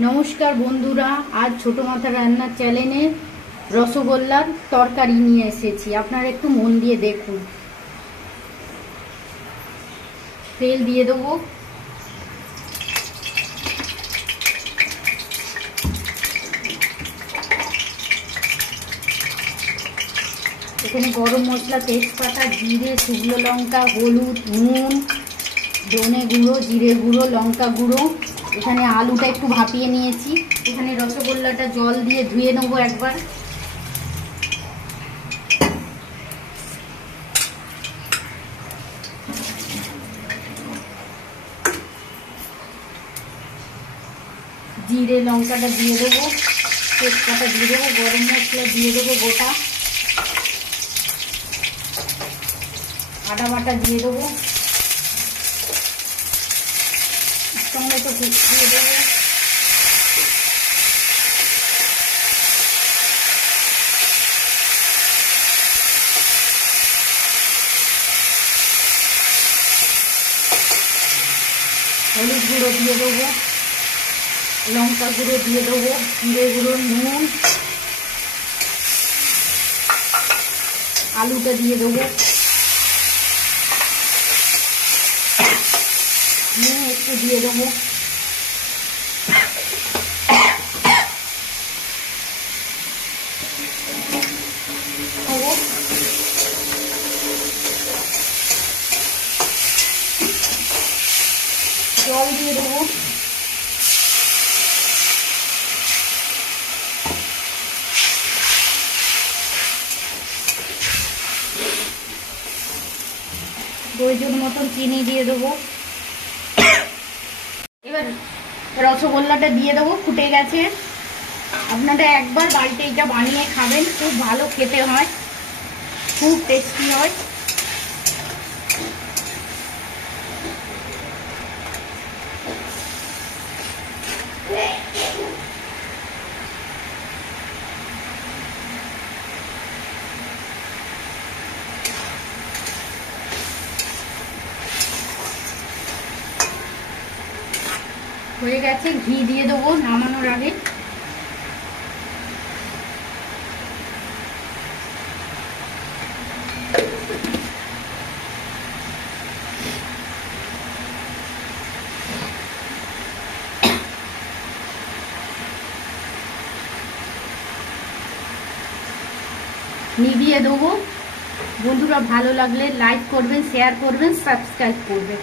नमस्कार बंधुरा आज छोटो माथा रान्नार चैनेले रसगोल्लार तरकारी निये एसेछि। आपनारा एकटु मन दिये देखुन। तेल दिये देबो, एखाने गरम मसला तेजपाता जिरे शुकनो लंका हलुद नुन धने गुड़ो जिरे गुड़ो लंका गुड़ो এখানে আলুটা একটু ভাপিয়ে নিয়েছি। এখানে রসগোল্লাটা জল দিয়ে ধুয়ে নেব একবার। জিরে লঙ্কাটা দিয়ে দেবো, তেজপাতা দিয়ে দেবো, গরম মশলা দিয়ে দেবো গোটা, আদা বাটা দিয়ে দেবো, টমেটো দিয়ে দেবো, হলুদ গুঁড়ো দিয়ে দেবো, লঙ্কা গুঁড়ো দিয়ে দেবো, জিরে গুঁড়ো, নুন, আলুটা দিয়ে দেবো, নুন একটু দিয়ে দেবো, জল দিয়ে দেবো, প্রয়োজন মতন চিনি দিয়ে দেবো। এবার রসগোল্লাটা দিয়ে দেবো, ফুটে গেছে। আপনারা একবার বাড়িতে এটা বানিয়ে খাবেন, খুব ভালো খেতে হয়, খুব টেস্টি হয়। হয়ে গেছে, ঘি দিয়ে দেবো নামানোর আগে। নিভিয়ে দেবো। বন্ধুরা ভালো লাগলে লাইক করবেন, শেয়ার করবেন, সাবস্ক্রাইব করবেন।